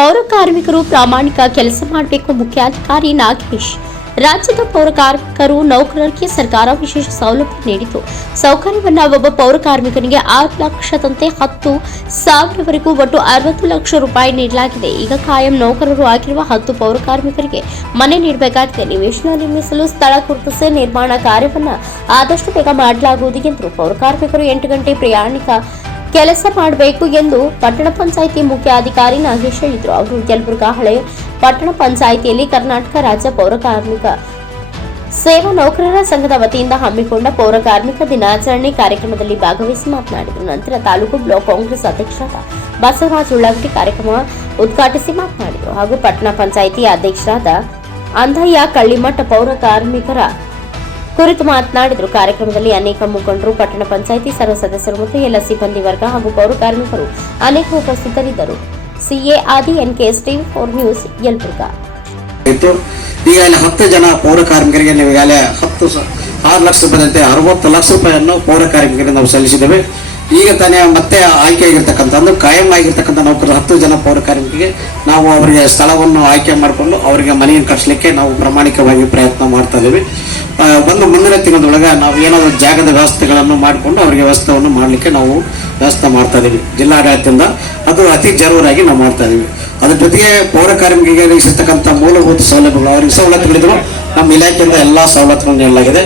ಪೌರ ಕಾರ್ಮಿಕರು ಪ್ರಾಮಾಣಿಕ ಕೆಲಸ ಮಾಡಬೇಕು ಮುಖ್ಯಾಧಿಕಾರಿ ನಾಗೇಶ್. ರಾಜ್ಯದ ಪೌರ ಕಾರ್ಮಿಕರು, ನೌಕರರಿಗೆ ಸರ್ಕಾರ ವಿಶೇಷ ಸೌಲಭ್ಯ ನೀಡಿತು. ಸೌಕರ್ಯವನ್ನ ಒಬ್ಬ ಪೌರ ಕಾರ್ಮಿಕನಿಗೆ ಆರು ಲಕ್ಷದಂತೆ ಹತ್ತು ಸಾವಿರವರೆಗೂ ಒಟ್ಟು ಅರವತ್ತು ಲಕ್ಷ ರೂಪಾಯಿ ನೀಡಲಾಗಿದೆ. ಈಗ ಕಾಯಂ ನೌಕರರು ಆಗಿರುವ ಹತ್ತು ಪೌರ ಕಾರ್ಮಿಕರಿಗೆ ಮನೆ ನೀಡಬೇಕಾಗಿದೆ. ನಿವೇಶನ ನಿರ್ಮಿಸಲು ಸ್ಥಳ ಗುರುತಿಸಿ ನಿರ್ಮಾಣ ಕಾರ್ಯವನ್ನ ಆದಷ್ಟು ಬೇಗ ಮಾಡಲಾಗುವುದು ಎಂದರು ಪೌರ ಕಾರ್ಮಿಕರು ಎಂಟು ಗಂಟೆ ಪ್ರಯಾಣಿಕ ಕೆಲಸ ಮಾಡಬೇಕು ಎಂದು ಪಟ್ಟಣ ಪಂಚಾಯಿತಿ ಮುಖ್ಯ ಅಧಿಕಾರಿ ನಾಗೇಶ್ ಹೇಳಿದರು. ಅವರು ಯಲಬುರ್ಗಾ ಹಳೆ ಪಟ್ಟಣ ಪಂಚಾಯಿತಿಯಲ್ಲಿ ಕರ್ನಾಟಕ ರಾಜ್ಯ ಪೌರ ಕಾರ್ಮಿಕ ಸೇವಾ ನೌಕರರ ಸಂಘದ ವತಿಯಿಂದ ಹಮ್ಮಿಕೊಂಡ ಪೌರ ಕಾರ್ಮಿಕ ದಿನಾಚರಣೆ ಕಾರ್ಯಕ್ರಮದಲ್ಲಿ ಭಾಗವಹಿಸಿ ಮಾತನಾಡಿದರು. ನಂತರ ತಾಲೂಕು ಬ್ಲಾಕ್ ಕಾಂಗ್ರೆಸ್ ಅಧ್ಯಕ್ಷರಾದ ಬಸವರಾಜ್ ಉಳ್ಳಾಗಡ್ಡಿ ಕಾರ್ಯಕ್ರಮ ಉದ್ಘಾಟಿಸಿ ಮಾತನಾಡಿದರು. ಹಾಗೂ ಪಟ್ಟಣ ಪಂಚಾಯಿತಿ ಅಧ್ಯಕ್ಷರಾದ ಅಂಧಯ್ಯ ಕಳ್ಳಿಮಠ ಪೌರ ಕಾರ್ಮಿಕರ ಕುರಿತು ಮಾತನಾಡಿದರು. ಕಾರ್ಯಕ್ರಮದಲ್ಲಿ ಅನೇಕ ಮುಖಂಡರು, ಪಟ್ಟಣ ಪಂಚಾಯಿತಿ ಸರ್ವ ಸದಸ್ಯರು ಮತ್ತು ಎಲ್ಲ ಸಿಬ್ಬಂದಿ ವರ್ಗ ಹಾಗೂ ಪೌರ ಕಾರ್ಮಿಕರು ಅನೇಕ ಉಪಸ್ಥಿತರಿದ್ದರು. CA Adi, NKS TV, four news, Yelburga. ಈಗಾಗಲೇ ಹತ್ತು ಜನ ಪೌರ ಕಾರ್ಮಿಕರಿಗೆ ಈಗಾಗಲೇ ಹತ್ತು ಆರು ಲಕ್ಷ ರೂಪಾಯಿ ಅರವತ್ತು ಲಕ್ಷ ರೂಪಾಯಿಯನ್ನು ಪೌರ ಕಾರ್ಮಿಕರಿಗೆ ನಾವು ಸಲ್ಲಿಸಿದ್ದೇವೆ. ಈಗ ತಾನೇ ಮತ್ತೆ ಆಯ್ಕೆ ಅಂದ್ರೆ ಕಾಯಂ ಆಗಿರ್ತಕ್ಕಂಥ ನೌಕರರು ಹತ್ತು ಜನ ಪೌರ ಕಾರ್ಮಿಕರಿಗೆ ನಾವು ಅವರಿಗೆ ಸ್ಥಳವನ್ನು ಆಯ್ಕೆ ಮಾಡಿಕೊಂಡು ಅವರಿಗೆ ಮನೆಯನ್ನು ಕಟ್ಟಿಸ್ಲಿಕ್ಕೆ ನಾವು ಪ್ರಾಮಾಣಿಕವಾಗಿ ಪ್ರಯತ್ನ ಮಾಡ್ತಾ ಇದ್ದೀವಿ. ಒಂದು ಮುಂದಿನ ತಿಂಗಳೊಳಗೆ ನಾವು ಏನಾದರೂ ಜಾಗದ ವ್ಯವಸ್ಥೆಗಳನ್ನು ಮಾಡಿಕೊಂಡು ಅವರಿಗೆ ವ್ಯವಸ್ಥೆಯನ್ನು ಮಾಡಲಿಕ್ಕೆ ನಾವು ವ್ಯವಸ್ಥೆ ಮಾಡ್ತಾ ಇದ್ದೀವಿ ಜಿಲ್ಲಾಡಳಿತದಿಂದ ಅದು ಅತಿ ಜರೂರಾಗಿ ನಾವು ಮಾಡ್ತಾ ಇದ್ದೀವಿ ಅದ್ರ ಜೊತೆಗೆ ಪೌರ ಕಾರ್ಮಿಕರಿಗೆ ಒದಗಿಸಿರ್ತಕ್ಕಂಥ ಮೂಲಭೂತ ಸೌಲಭ್ಯಗಳು ಅವರಿಗೆ ಸವಲತ್ತುಗಳಿದ್ರು ನಮ್ಮ ಇಲಾಖೆಯಿಂದ ಎಲ್ಲ ಸವಲತ್ತುಗಳನ್ನು ನೀಡಲಾಗಿದೆ.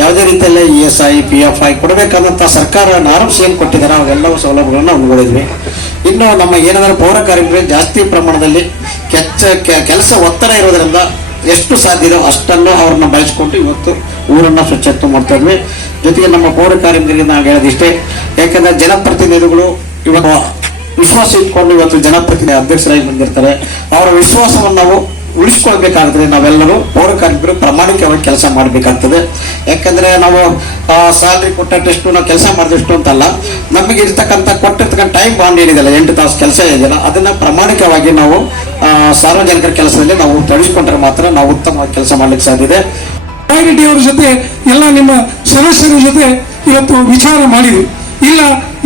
ಯಾವುದೇ ರೀತಿಯಲ್ಲಿ E S I, P F I ಕೊಡಬೇಕಾದಂಥ ಸರ್ಕಾರ ನಾರ್ಮ್ಸ್ ಏನು ಕೊಟ್ಟಿದ್ದಾರೆ, ಅವೆಲ್ಲವೂ ಸೌಲಭ್ಯಗಳನ್ನು ನೋಡಿದ್ವಿ. ಇನ್ನು ನಮ್ಮ ಏನಾದರೂ ಪೌರ ಕಾರ್ಮಿಕರಿಗೆ ಜಾಸ್ತಿ ಪ್ರಮಾಣದಲ್ಲಿ ಕೆಚ್ಚ ಕೆಲಸ ಒತ್ತಡ ಇರೋದ್ರಿಂದ ಎಷ್ಟು ಸಾಧ್ಯ ಇದೆಯೋ ಅಷ್ಟನ್ನು ಅವ್ರನ್ನ ಬಳಸ್ಕೊಂಡು ಇವತ್ತು ಊರನ್ನ ಸ್ವಚ್ಛತೆ ಮಾಡ್ತಾ ಇದ್ವಿ. ಜೊತೆಗೆ ನಮ್ಮ ಪೌರ ಕಾರ್ಮಿಕರಿಗೆ ನಾವು ಹೇಳೋದಿಷ್ಟೇ ಯಾಕಂದ್ರೆ ಜನಪ್ರತಿನಿಧಿಗಳು ಇವತ್ತು ವಿಶ್ವಾಸ ಇಟ್ಕೊಂಡು ಇವತ್ತು ಜನಪ್ರತಿನಿಧಿ ಅಧ್ಯಕ್ಷರಾಗಿ ಬಂದಿರ್ತಾರೆ. ಅವರ ವಿಶ್ವಾಸವನ್ನು ನಾವು ಉಳಿಸ್ಕೊಳ್ಬೇಕಾದ್ರೆ ನಾವೆಲ್ಲರೂ ಪೌರ ಕಾರ್ಮಿಕರು ಪ್ರಾಮಾಣಿಕವಾಗಿ ಕೆಲಸ ಮಾಡಬೇಕಾಗ್ತದೆ. ಯಾಕಂದ್ರೆ ನಾವು ಸ್ಯಾಲ್ರಿ ಕೊಟ್ಟಷ್ಟು ನಾವು ಕೆಲಸ ಮಾಡಿದಷ್ಟು ಅಂತಲ್ಲ, ನಮಗೆ ಇರ್ತಕ್ಕಂಥ ಕೊಟ್ಟಿರ್ತಕ್ಕಂಥ ಟೈಮ್ ಬಾಂಡ್ ಏನಿದೆಯಲ್ಲ, ಎಂಟು ತಾಸು ಕೆಲಸ ಇದೆಯಲ್ಲ, ಅದನ್ನ ಪ್ರಾಮಾಣಿಕವಾಗಿ ನಾವು ಸಾರ್ವಜನಿಕರ ಕೆಲಸದಲ್ಲಿ ನಾವು ತೊಡಗಿಸ್ಕೊಂಡ್ರೆ ಮಾತ್ರ ನಾವು ಉತ್ತಮವಾಗಿ ಕೆಲಸ ಮಾಡ್ಲಿಕ್ಕೆ ಸಾಧ್ಯ ರೆಡ್ಡಿ ಅವರ ಜೊತೆ ಎಲ್ಲ ನಿಮ್ಮ ಸದಸ್ಯರ ಜೊತೆ ಇವತ್ತು ವಿಚಾರ ಮಾಡಿದ್ವಿ. ಇಲ್ಲ,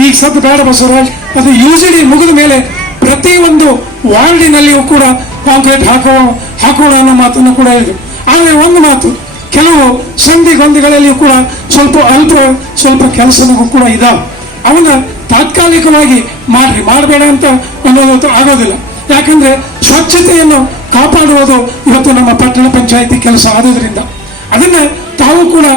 ಈಗ ಸದ್ದು ಬೇಡ ಬಸವರಾಜ್, ಅದು ಯೂಸಿಡಿ ಮುಗಿದ ಮೇಲೆ ಪ್ರತಿಯೊಂದು ವಾರ್ಡಿನಲ್ಲಿಯೂ ಕೂಡ ಕಾಂಕ್ರೀಟ್ ಹಾಕೋ ಹಾಕೋಣ ಅನ್ನೋ ಮಾತನ್ನು ಕೂಡ ಹೇಳಿದ್ರು. ಆದರೆ ಒಂದು ಮಾತು, ಕೆಲವು ಸಂಧಿ ಗೊಂದಿಗಳಲ್ಲಿಯೂ ಕೂಡ ಸ್ವಲ್ಪ ಅಲ್ಪ, ಸ್ವಲ್ಪ ಕೆಲಸನೂ ಕೂಡ ಇದ ಅವನ್ನ ತಾತ್ಕಾಲಿಕವಾಗಿ ಮಾಡ್ರಿ, ಮಾಡಬೇಡ ಅಂತ ಅನ್ನೋದು ಆಗೋದಿಲ್ಲ. ಯಾಕಂದ್ರೆ ಸ್ವಚ್ಛತೆಯನ್ನು ಕಾಪಾಡುವುದು ಇವತ್ತು ನಮ್ಮ ಪಟ್ಟಣ ಪಂಚಾಯಿತಿ ಕೆಲಸ ಆಗೋದ್ರಿಂದ ಅದನ್ನ ತಾವು ಕೂಡ